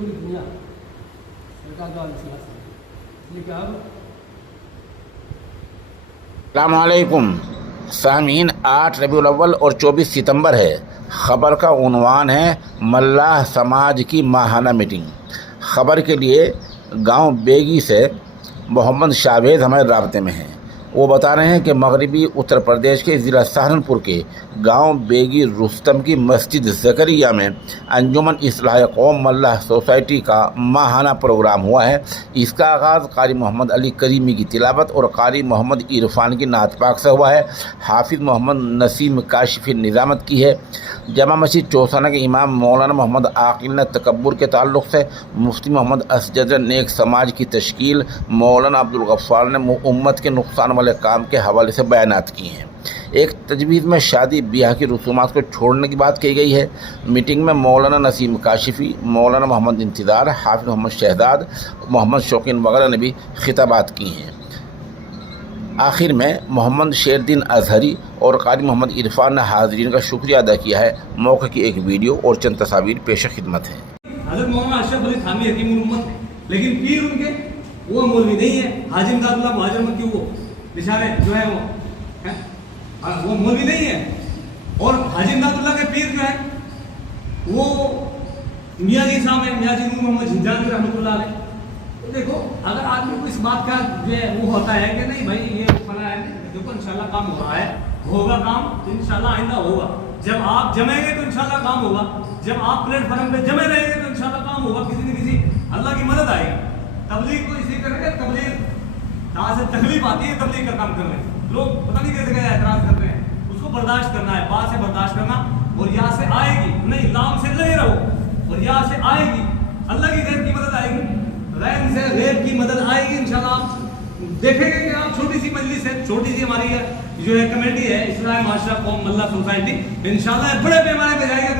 पूरी दुनिया सरकार द्वारा चला सकती है। लेकिन अब अस्सलामुअलैकुम सामीन, 8 रबीउल अव्वल और 24 सितंबर है। ख़बर का उन्वान है मल्लाह समाज की माहाना मीटिंग। ख़बर के लिए गांव बेगी से मोहम्मद शावेद हमारे राब्ते में हैं। वो बता रहे हैं कि मगरबी उत्तर प्रदेश के ज़िला सहारनपुर के गांव बेगी रुस्तम की मस्जिद ज़करिया में अंजुमन इस्लाह कौम मल्लाह सोसाइटी का माहाना प्रोग्राम हुआ है। इसका आगाज़ कारी मोहम्मद अली करीमी की तिलावत और कारी मोहम्मद इरफान की नात पाक से हुआ है। हाफिज़ मोहम्मद नसीम काशिफ़ी निज़ामत की है। जमा मस्जिद चौसाना के इमाम मौलाना मोहम्मद आकिल ने तकब्बुर के ताल्लुक़ से मुफ्ती मोहम्मद असजद नेक समाज की तश्कील, मौलाना अब्दुल गफ्फार ने उम्मत के नुकसान वाले काम के हवाले से बयानात किए हैं। एक तजवीज़ में शादी ब्याह की रसूमात को छोड़ने की बात कही गई है। मीटिंग में मौलाना नसीम काशिफ़ी, मौलाना मोहम्मद इंतज़ार, हाफिज़ मोहम्मद शहजाद, मोहम्मद शौकीन वगैरह ने भी खिताबात की हैं। आखिर में मोहम्मद शेरदीन अजहरी और कारी मोहम्मद इरफान ने हाज़रीन का शुक्रिया अदा किया है। मौके की एक वीडियो और चंद तस्वीर पेश खिदमत है। हज़रत मौलाना अशरफ अली थानवी हकीमुल उम्मत है, लेकिन पीर उनके वो मौलवी नहीं है। हाजी इमदादुल्लाह मुहाजिर मक्की वो बेचारे जो है वो मौलवी नहीं है। और हाजी इमदादुल्लाह के पीर जो है वो मियाँ जी साहब है, मियाँ जी नूर मोहम्मद झिंझानी रहमतुल्लाह अलैह। तो देखो, अगर आदमी को इस बात का जो है वो होता है कि नहीं भाई ये फला है, देखो इंशाल्लाह काम हो रहा है, होगा काम इंशाल्लाह, आइंदा होगा। जब आप जमेंगे तो इंशाल्लाह काम होगा, जब आप प्लेटफॉर्म पे जमे रहेंगे तो इंशाल्लाह काम होगा। किसी न किसी अल्लाह की मदद आएगी। तबलीग को इसी करेंगे, तबलीग जहाँ से तकलीफ आती है तबलीग का काम कर रहे हैं लोग, पता नहीं कैसे कैसे एतराज़ कर रहे हैं, उसको बर्दाश्त करना है, बात से बर्दाश्त करना। और यहाँ से आएगी नहीं, लाम से लगे रहो, और यहाँ से आएगी अल्लाह की गैर की मदद आएगी, रैन से गैर की मदद आएगी इंशाल्लाह। आप देखेंगे कि आप छोटी सी मजलिस है, छोटी सी हमारी जो है कमेटी है इस्लाह माशरा कौम मल्लाह सोसाइटी, इंशाल्लाह बड़े पैमाने पे जाएगा।